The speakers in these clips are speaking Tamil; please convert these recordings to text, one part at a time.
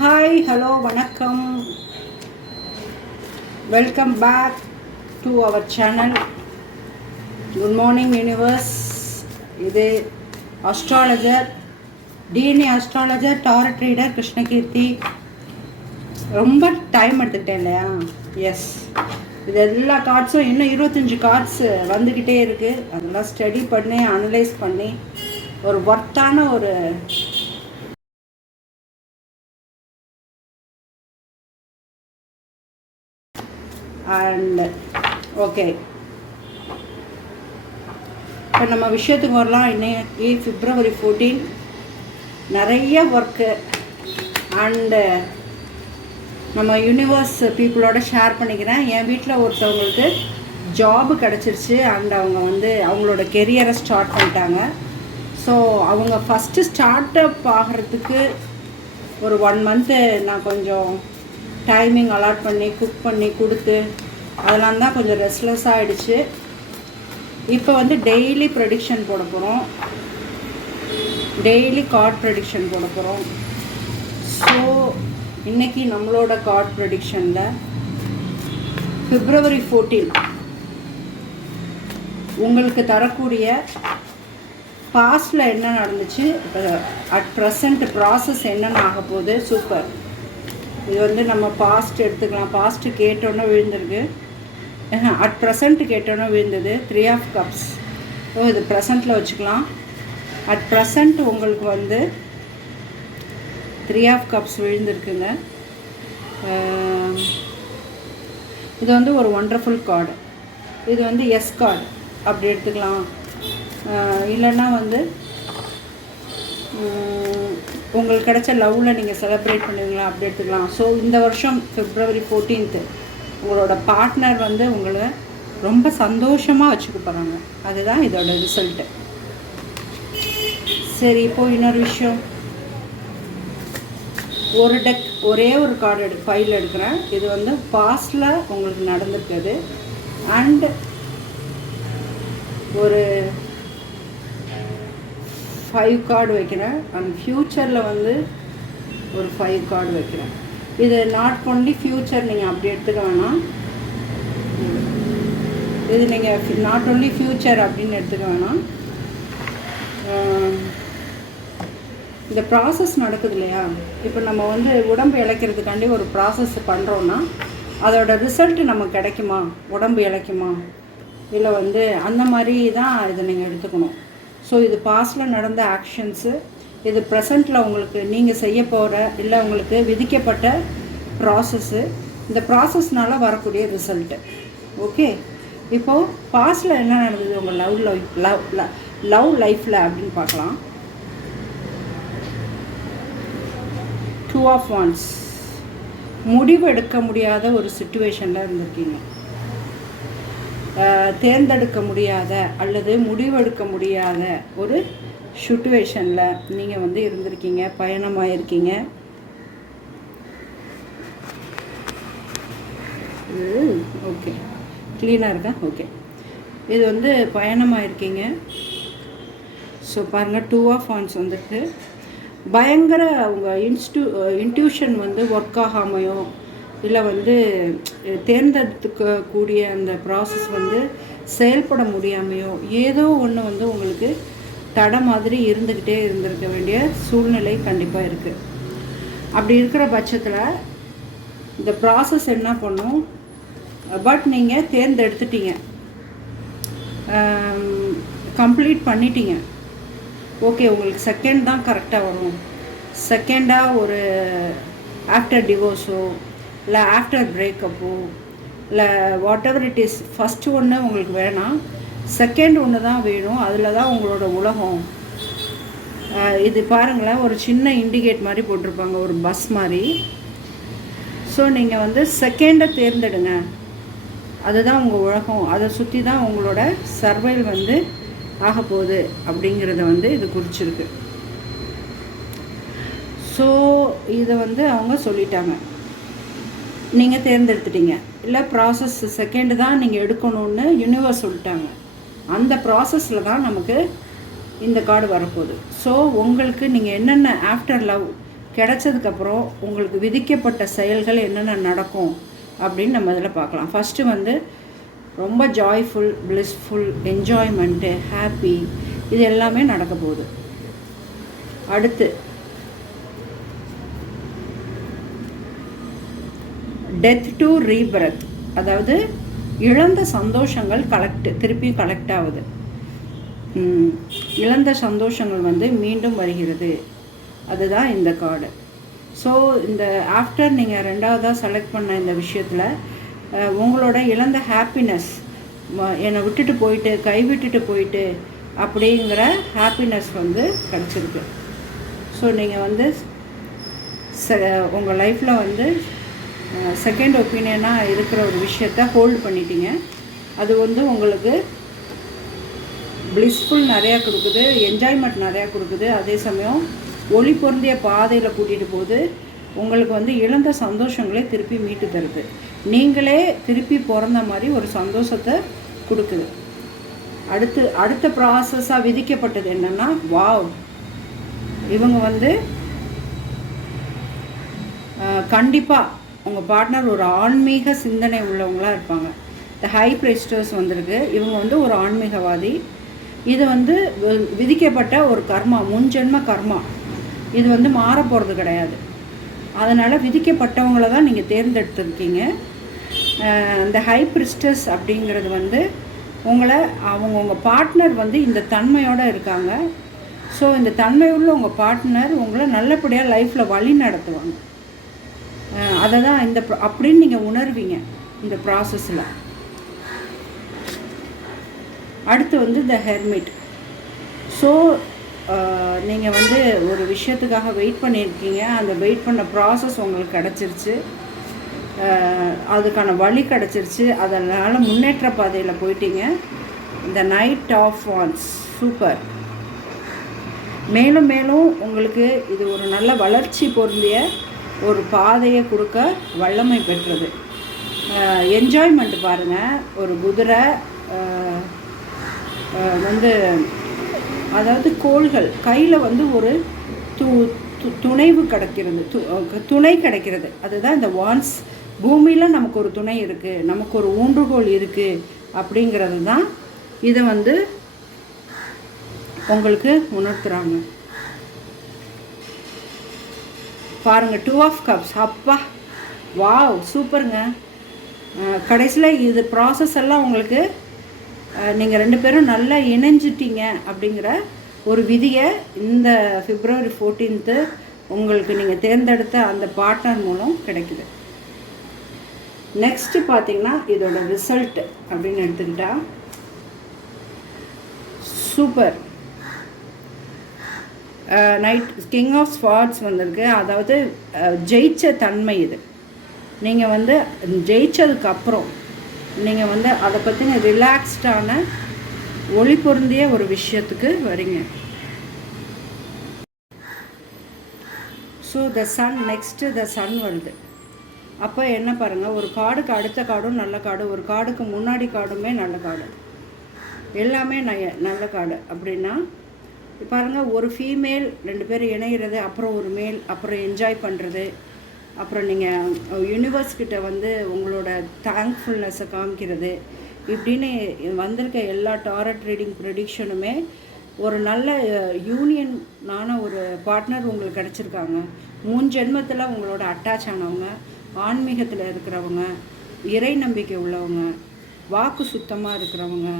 ஹாய் ஹலோ வணக்கம், welcome back to our channel. Good morning universe. இது astrologer, DNA astrologer, tarot reader Krishnakeerthi. ரொம்ப டைம் எடுத்துக்கிட்டேன் இல்லையா? எஸ், இது எல்லா கார்ட்ஸும் இன்னும் 25 கார்ட்ஸ் வந்துக்கிட்டே இருக்குது. அதெல்லாம் ஸ்டடி பண்ணி அனலைஸ் பண்ணி ஒரு ஒர்த்தான ஒரு அண்ட் ஓகே, இப்போ நம்ம விஷயத்துக்கு வரலாம். இன்னைக்கு February 14, நிறைய ஒர்க்கு அண்டு நம்ம யூனிவர்ஸ் பீப்புளோட ஷேர் பண்ணிக்கிறேன். என் வீட்டில் ஒருத்தவங்களுக்கு ஜாபு கிடச்சிருச்சு அண்ட் அவங்க அவங்களோட கெரியரை ஸ்டார்ட் பண்ணிட்டாங்க. ஸோ அவங்க ஃபஸ்ட்டு ஸ்டார்ட் அப் ஆகிறதுக்கு ஒரு 1 மந்த்து நான் கொஞ்சம் டைமிங் அலாட் பண்ணி குக் பண்ணி கொடுத்து அதெல்லாம் தான் கொஞ்சம் ரெஸ்ட்லெஸ்ஸாக ஆகிடுச்சு. இப்போ டெய்லி ப்ரெடிக்ஷன் போட போகிறோம், டெய்லி கார்ட் ப்ரெடிக்ஷன் போட போகிறோம். ஸோ இன்றைக்கி நம்மளோட கார்ட் ப்ரெடிக்ஷனில் February 14 உங்களுக்கு தரக்கூடிய பாஸ்டில் என்ன நடந்துச்சு, அட் ப்ரெசண்ட் ப்ராசஸ் என்னென்ன ஆக போகுது. சூப்பர். இது நம்ம பாஸ்ட் எடுத்துக்கலாம். பாஸ்ட்டு கேட்டோன்னே விழுந்திருக்கு. அட் ப்ரெசண்ட் கேட்டோன்னே விழுந்தது 3 of Cups. ஸோ இது ப்ரெசண்ட்டில் வச்சுக்கலாம். அட் ப்ரெசண்ட் உங்களுக்கு 3 of Cups விழுந்திருக்குங்க. இது ஒரு ஒண்டர்ஃபுல் கார்டு. இது எஸ் கார்டு அப்படி எடுத்துக்கலாம். இல்லைன்னா உங்களுக்கு கிடைச்ச லவ்வில் நீங்கள் செலிப்ரேட் பண்ணுவீங்களா அப்படி எடுத்துக்கலாம். ஸோ இந்த வருஷம் February 14 உங்களோட பார்ட்னர் உங்களை ரொம்ப சந்தோஷமாக வச்சுக்க போகிறாங்க. அதுதான் இதோட ரிசல்ட்டு. சரி, இப்போது இன்னொரு விஷயம். ஒரு டெக் ஒரே ஒரு கார்டு ஃபைல் எடுக்கிறேன். இது பாஸ்டில் உங்களுக்கு நடந்திருக்குது அண்ட் ஒரு 5 கார்டு வைக்கிறேன் அண்ட் ஃப்யூச்சரில் ஒரு 5 கார்டு வைக்கிறேன். இது நாட் ஒன்லி ஃப்யூச்சர், நீங்கள் அப்படி எடுத்துக்க வேணாம். இது நீங்கள் நாட் ஒன்லி ஃப்யூச்சர் அப்படின்னு எடுத்துக்க வேணாம். இந்த ப்ராசஸ் நடக்குது இல்லையா? இப்போ நம்ம உடம்பு இளைக்கிறதுக்காண்டி ஒரு ப்ராசஸ் பண்ணுறோன்னா அதோட ரிசல்ட்டு நமக்கு கிடைக்குமா, உடம்பு இளைக்குமா, இல்லை அந்த மாதிரி தான் இதை நீங்கள் எடுத்துக்கணும். ஸோ இது பாஸ்டில் நடந்த ஆக்ஷன்ஸு, இது ப்ரெசண்ட்டில் உங்களுக்கு நீங்கள் செய்ய போகிற இல்லை உங்களுக்கு விதிக்கப்பட்ட ப்ராசஸ்ஸு, இந்த ப்ராசஸ்னால் வரக்கூடிய ரிசல்ட்டு. ஓகே, இப்போது பாஸ்டில் என்ன நடந்தது உங்கள் லவ் லைஃப்பில் அப்படின்னு பார்க்கலாம். 2 of Wands. முடிவு எடுக்க முடியாத ஒரு சிச்சுவேஷனில் இருந்திருக்கீங்க. தேர்ந்தெடுக்க முடியாத அல்லது முடிவெடுக்க முடியாத ஒரு சிச்சுவேஷனில் நீங்கள் இருந்திருக்கீங்க, பயணமாயிருக்கீங்க. ஓகே, க்ளீனாக இருக்கா? ஓகே, இது பயணமாயிருக்கீங்க. ஸோ பாருங்கள், 2 of Wands வந்துருக்கு. பயங்கர உங்கள் இன்ட்யூஷன் ஒர்க் ஆகாமையோ இல்லை தேர்ந்தெடுத்துக்கக்கூடிய அந்த ப்ராசஸ் செயல்பட முடியாமையோ ஏதோ ஒன்று உங்களுக்கு தடை மாதிரி இருந்துக்கிட்டே இருந்திருக்க வேண்டிய சூழ்நிலை கண்டிப்பாக இருக்குது. அப்படி இருக்கிற பட்சத்தில் இந்த ப்ராசஸ் என்ன பண்ணும், பட் நீங்கள் தேர்ந்தெடுத்துட்டீங்க, கம்ப்ளீட் பண்ணிட்டீங்க. ஓகே, உங்களுக்கு செகண்ட் தான் கரெக்டாக வரும். செகண்டாக ஒரு ஆஃப்டர் டிவோர்ஸோ இல்லை ஆஃப்டர் பிரேக்கப்போ இல்லை what ever it is, first ஒன்று உங்களுக்கு வேணாம், செகண்ட் ஒன்று தான் வேணும். அதில் தான் உங்களோட உலகம். இது பாருங்களேன், ஒரு சின்ன இண்டிகேட் மாதிரி போட்டிருப்பாங்க, ஒரு பஸ் மாதிரி. ஸோ நீங்கள் செகண்டை தேர்ந்தெடுங்க, அதுதான் உங்கள் உலகம், அதை சுற்றி தான் உங்களோட சர்வைவல் ஆக போகுது அப்படிங்கிறத இது குறிச்சிருக்கு. ஸோ இதை அவங்க சொல்லிட்டாங்க, நீங்கள் தேர்ந்தெடுத்துட்டீங்க. இல்லை ப்ராசஸ் செகண்டு தான் நீங்கள் எடுக்கணும்னு யூனிவர்ஸ் சொல்லிட்டாங்க. அந்த ப்ராசஸில் தான் நமக்கு இந்த கார்டு வரப்போகுது. ஸோ உங்களுக்கு நீங்கள் என்னென்ன ஆஃப்டர் லவ் கிடச்சதுக்கப்புறம் உங்களுக்கு விதிக்கப்பட்ட செயல்கள் என்னென்ன நடக்கும் அப்படின்னு நம்ம இதில் பார்க்கலாம். ஃபஸ்ட்டு வந்து ரொம்ப ஜாய்ஃபுல், பிளிஸ்ஃபுல், என்ஜாய்மெண்ட்டு, ஹாப்பி, இது எல்லாமே நடக்க போகுது. அடுத்து டெத் டு ரீபரத், அதாவது இழந்த சந்தோஷங்கள் திருப்பி கலெக்ட் ஆகுது. இழந்த சந்தோஷங்கள் வந்து மீண்டும் வருகிறது, அதுதான் இந்த கார்டு. ஸோ இந்த ஆஃப்டர் நீங்கள் ரெண்டாவதாக செலக்ட் பண்ண இந்த விஷயத்தில் உங்களோட இழந்த ஹாப்பினஸ், என்னை விட்டுட்டு போயிட்டு கைவிட்டுட்டு போயிட்டு அப்படிங்கிற ஹாப்பினஸ் வந்து கிடச்சிருக்கு. ஸோ நீங்கள் வந்து உங்கள் லைஃப்பில் வந்து செகண்ட் ஒப்பீனியனாக இருக்கிற ஒரு விஷயத்த ஹோல்டு பண்ணிட்டீங்க. அது வந்து உங்களுக்கு பிளிஸ்ஃபுல் நிறையா கொடுக்குது, என்ஜாய்மெண்ட் நிறையா கொடுக்குது. அதே சமயம் ஒளி பொருந்திய பாதையில் கூட்டிகிட்டு போகுது. உங்களுக்கு வந்து இழந்த சந்தோஷங்களே திருப்பி மீட்டு தருது. நீங்களே திருப்பி பிறந்த மாதிரி ஒரு சந்தோஷத்தை கொடுக்குது. அடுத்த ப்ராசஸாக விதிக்கப்பட்டது என்னென்னா, வாவ், இவங்க வந்து கண்டிப்பாக உங்கள் பார்ட்னர் ஒரு ஆன்மீக சிந்தனை உள்ளவங்களாக இருப்பாங்க. இந்த ஹை பிரைஸ்டர்ஸ் வந்திருக்கு. இவங்க வந்து ஒரு ஆன்மீகவாதி. இது வந்து விதிக்கப்பட்ட ஒரு கர்மா, முன்ஜென்ம கர்மா. இது வந்து மாற போகிறது கிடையாது. அதனால் விதிக்கப்பட்டவங்கள தான் நீங்கள் தேர்ந்தெடுத்துருக்கீங்க. இந்த ஹை பிரிஸ்டஸ் அப்படிங்கிறது வந்து உங்கள் பார்ட்னர் வந்து இந்த தன்மையோடு இருக்காங்க. ஸோ இந்த தன்மை உள்ள உங்கள் பார்ட்னர் உங்களை நல்லபடியாக லைஃப்பில் வழி நடத்துவாங்க. அதை தான் அப்படின்னு நீங்கள் உணர்வீங்க இந்த ப்ராசஸில். அடுத்து வந்து த ஹெர்மிட். ஸோ நீங்கள் வந்து ஒரு விஷயத்துக்காக வெயிட் பண்ணியிருக்கீங்க. அந்த வெயிட் பண்ண ப்ராசஸ் உங்களுக்கு கிடச்சிருச்சு, அதுக்கான வழி கிடச்சிருச்சு. அதனால் முன்னேற்ற பாதையில் போயிட்டீங்க. The knight of wands, super. மேலும் மேலும் உங்களுக்கு இது ஒரு நல்ல வளர்ச்சி பொருந்திய ஒரு பாதையை கொடுக்க வல்லமை பெற்றது. என்ஜாய்மெண்ட் பாருங்கள். ஒரு குதிரை வந்து, அதாவது கோள்கள் கையில் வந்து ஒரு துணைவு கிடைக்கிறது, துணை கிடைக்கிறது. அதுதான் இந்த வான்ஸ். பூமியில் நமக்கு ஒரு துணை இருக்குது, நமக்கு ஒரு ஊன்றுகோல் இருக்குது அப்படிங்கிறது தான் இதை வந்து உங்களுக்கு உணர்த்துறாங்க. பாருங்கள், 2 ஆஃப் கப்ஸ். அப்பா, வாவ், சூப்பருங்க. கடைசியில் இது ப்ராசஸ் எல்லாம் உங்களுக்கு நீங்கள் 2 பேரும் நல்லா இணைஞ்சிட்டீங்க அப்படிங்கிற ஒரு விதியை இந்த February 14th உங்களுக்கு நீங்கள் தேர்ந்தெடுத்த அந்த பார்ட்னர் மூலம் கிடைக்குது. நெக்ஸ்ட்டு பார்த்தீங்கன்னா இதோட ரிசல்ட் அப்படின்னு எடுத்துக்கிட்டா, super. Knight king of swords வந்திருக்கு. அதாவது ஜெயிச்ச தன்மை இது. நீங்கள் வந்து ஜெயிச்சதுக்கப்புறம் நீங்கள் வந்து அதை பற்றின ரிலாக்ஸ்டான ஒளி பொருந்திய ஒரு விஷயத்துக்கு வரீங்க. So the sun, next the sun வருது. அப்போ என்ன பாருங்கள், ஒரு கார்டுக்கு அடுத்த கார்டும் நல்ல கார்டு, ஒரு கார்டுக்கு முன்னாடி கார்டுமே நல்ல கார்டு, எல்லாமே நல்ல கார்டு. அப்படின்னா பாருங்கள், ஒரு ஃபீமேல் 2 பேர் இணைகிறது, அப்புறம் ஒரு மேல், அப்புறம் என்ஜாய் பண்ணுறது, அப்புறம் நீங்கள் யூனிவர்ஸ்கிட்ட வந்து உங்களோட தேங்க்ஃபுல்னஸை காமிக்கிறது. இப்படின்னு வந்திருக்க எல்லா டாரட் ரீடிங் ப்ரெடிக்ஷனுமே ஒரு நல்ல யூனியனான ஒரு பார்ட்னர் உங்களுக்கு கிடச்சிருக்காங்க. 3 ஜென்மத்தில் உங்களோட அட்டாச் ஆனவங்க, ஆன்மீகத்தில் இருக்கிறவங்க, இறை நம்பிக்கை உள்ளவங்க, வாக்கு சுத்தமாக இருக்கிறவங்க,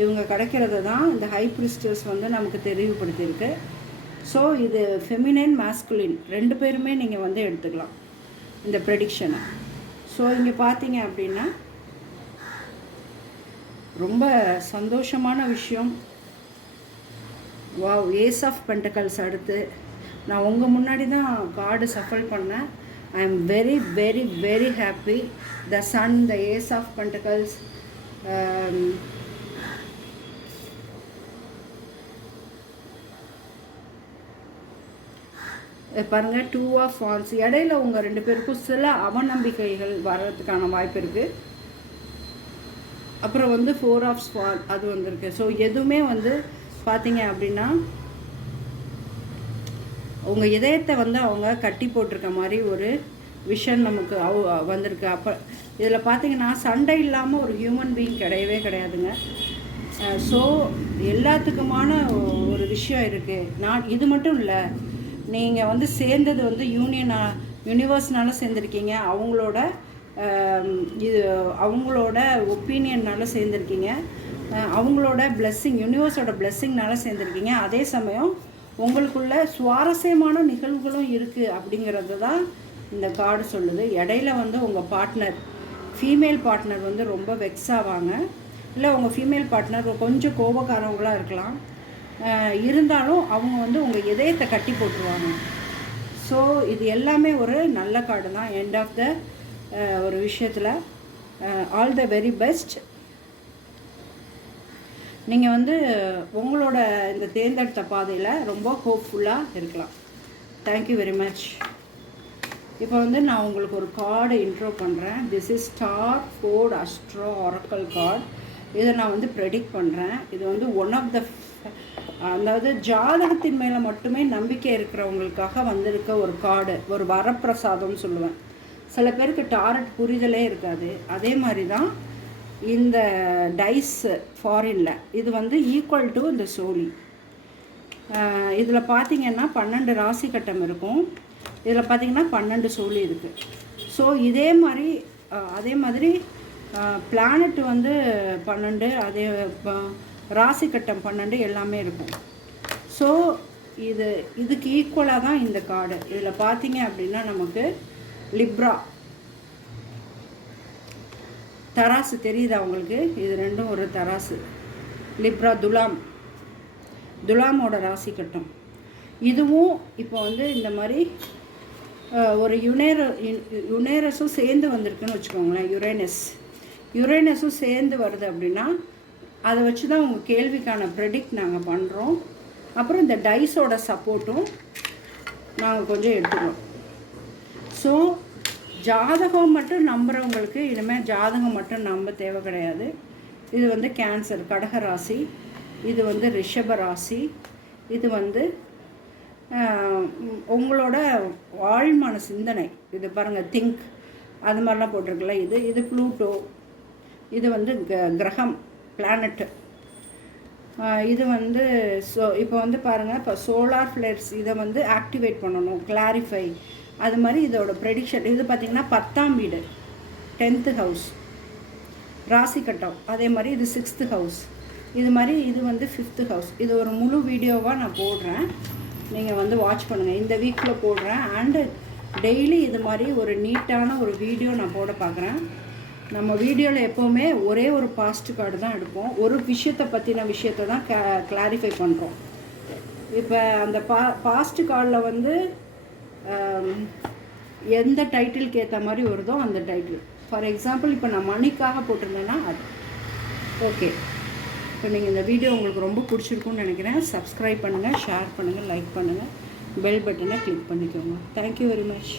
இவங்க கிடைக்கிறது தான் இந்த ஹை பிரிஸ்டர்ஸ் வந்து நமக்கு தெளிவுபடுத்தியிருக்கு. ஸோ இது ஃபெமினைன், மாஸ்குலின் 2 பேருமே நீங்கள் வந்து எடுத்துக்கலாம் இந்த ப்ரெடிக்ஷனை. ஸோ இங்கே பார்த்தீங்க அப்படின்னா ரொம்ப சந்தோஷமான விஷயம். Wow, ace of pentacles. அடுத்து நான் உங்கள் முன்னாடி தான் கார்டு சஃபல் பண்ணேன். I am very very very happy. The sun, the ace of pentacles, பாருங்கள் 2 ஆஃப் வான்ஸ். இடையில உங்கள் 2 பேருக்கும் சில அவநம்பிக்கைகள் வர்றதுக்கான வாய்ப்பு இருக்குது. அப்புறம் வந்து 4 ஆஃப் ஸ்வான் அது வந்திருக்கு. ஸோ எதுவுமே வந்து பார்த்தீங்க அப்படின்னா உங்கள் இதயத்தை வந்து அவங்க கட்டி போட்டிருக்க மாதிரி ஒரு விஷன் நமக்கு வந்திருக்கு. அப்போ இதில் பார்த்தீங்கன்னா சண்டை இல்லாமல் ஒரு ஹியூமன் பீயிங் கிடையவே கிடையாதுங்க. ஸோ எல்லாத்துக்குமான ஒரு விஷயம் இருக்குது. நான் இது மட்டும் இல்லை, நீங்கள் வந்து சேர்ந்தது வந்து யூனிவர்ஸ்னால சேர்ந்துருக்கீங்க, அவங்களோட ஒப்பீனியன்னால சேர்ந்துருக்கீங்க, அவங்களோட பிளெஸ்ஸிங், யூனிவர்ஸோட பிளெஸ்ஸிங்னால சேர்ந்துருக்கீங்க. அதே சமயம் உங்களுக்குள்ள சுவாரஸ்யமான நிகழ்வுகளும் இருக்குது அப்படிங்கிறது தான் இந்த கார்டு சொல்லுது. இடையில வந்து உங்கள் பார்ட்னர், ஃபீமேல் பார்ட்னர் வந்து ரொம்ப வெக்ஸ் ஆவாங்க, இல்லை உங்கள் ஃபீமேல் பார்ட்னர் கொஞ்சம் கோபக்காரவங்களாக இருக்கலாம். இருந்தாலும் அவங்க வந்து உங்கள் இதயத்தை கட்டி போட்டுருவாங்க. ஸோ இது எல்லாமே ஒரு நல்ல கார்டு தான். எண்ட் ஆஃப் த ஒரு விஷயத்தில் ஆல் த வெரி பெஸ்ட். நீங்கள் வந்து உங்களோட இந்த தேர்ந்தெடுத்த பாதையில் ரொம்ப ஹோப்ஃபுல்லாக இருக்கலாம். Thank you very much. இப்போ வந்து நான் உங்களுக்கு ஒரு கார்டு இன்ட்ரோ பண்ணுறேன். This is star code astro oracle card. இதை நான் வந்து ப்ரெடிக்ட் பண்ணுறேன். இது வந்து ஒன் ஆஃப் த, அதாவது ஜாதகத்தின் மேலே மட்டுமே நம்பிக்கை இருக்கிறவங்களுக்காக வந்திருக்க ஒரு கார்டு, ஒரு வரப்பிரசாதம்னு சொல்லுவேன். சில பேருக்கு டாரட் புரிதலே இருக்காது. அதே மாதிரி தான் இந்த டைஸ் ஃபாரினில் இது வந்து ஈக்குவல் டு இந்த சோலி. இதில் பார்த்திங்கன்னா 12 ராசி கட்டம் இருக்கும். இதில் பார்த்திங்கன்னா 12 சோலி இருக்குது. ஸோ அதே மாதிரி பிளானட் வந்து 12, அதே ராசி கட்டம் 12 எல்லாமே இருக்கும். ஸோ இதுக்கு ஈக்குவலாக தான் இந்த கார்டு. இதில் பார்த்தீங்க அப்படின்னா நமக்கு லிப்ரா, தராசு தெரியுது அவங்களுக்கு, இது ரெண்டும் ஒரு தராசு. லிப்ரா துலாமோட ராசி கட்டம். இதுவும் இப்போ வந்து இந்த மாதிரி ஒரு யுரேனஸும் சேர்ந்து வந்திருக்குன்னு வச்சுக்கோங்களேன். யுரேனஸும் சேர்ந்து வருது அப்படின்னா அதை வச்சு தான் உங்கள் கேள்விக்கான ப்ரெடிக்ட் நாங்கள் பண்ணுறோம். அப்புறம் இந்த டைஸோட சப்போர்ட்டும் நாங்கள் கொஞ்சம் எடுத்துக்கிறோம். ஸோ ஜாதகம் மட்டும் நம்புகிறவங்களுக்கு இனிமேல் ஜாதகம் மட்டும் நம்ப தேவை கிடையாது. இது வந்து கேன்சர், கடக ராசி, இது வந்து ரிஷப ராசி, இது வந்து உங்களோட ஆழ்மான சிந்தனை, இது பாருங்கள் திங்க், அது மாதிரிலாம் போட்டிருக்குல்ல. இது ப்ளூட்டோ, இது வந்து கிரகம், பிளானட்டு. இது வந்து இப்போ வந்து பாருங்கள், இப்போ சோலார் ஃப்ளேர்ஸ் இதை வந்து ஆக்டிவேட் பண்ணணும், கிளாரிஃபை, அது மாதிரி இதோட ப்ரெடிக்ஷன். இது பார்த்திங்கன்னா 10ஆம் வீடு, 10th ஹவுஸ் ராசி கட்டம். அதே மாதிரி இது 6th ஹவுஸ், இது மாதிரி இது வந்து 5th ஹவுஸ். இது ஒரு முழு வீடியோவாக நான் போடுறேன், நீங்கள் வந்து வாட்ச் பண்ணுங்கள். இந்த வீக்கில் போடுறேன். அண்டு டெய்லி இது மாதிரி ஒரு நீட்டான ஒரு வீடியோ நான் போட பார்க்குறேன். நம்ம வீடியோவில் எப்போவுமே ஒரே ஒரு பாஸ்ட் கார்டு தான் எடுப்போம். ஒரு விஷயத்தை பற்றின விஷயத்தை தான் கிளாரிஃபை பண்ணுறோம். இப்போ அந்த பாஸ்ட் கார்டில் வந்து எந்த டைட்டிலுக்கு ஏற்ற மாதிரி வருதோ அந்த டைட்டில். ஃபார் எக்ஸாம்பிள் இப்போ நான் மணிக்காக போட்டிருந்தேன்னா அது ஓகே. இப்போ நீங்கள் இந்த வீடியோ உங்களுக்கு ரொம்ப பிடிச்சிருக்குன்னு நினைக்கிறேன். சப்ஸ்கிரைப் பண்ணுங்கள், ஷேர் பண்ணுங்கள், லைக் பண்ணுங்கள், பெல் பட்டனை கிளிக் பண்ணிக்கோங்க. Thank you very much.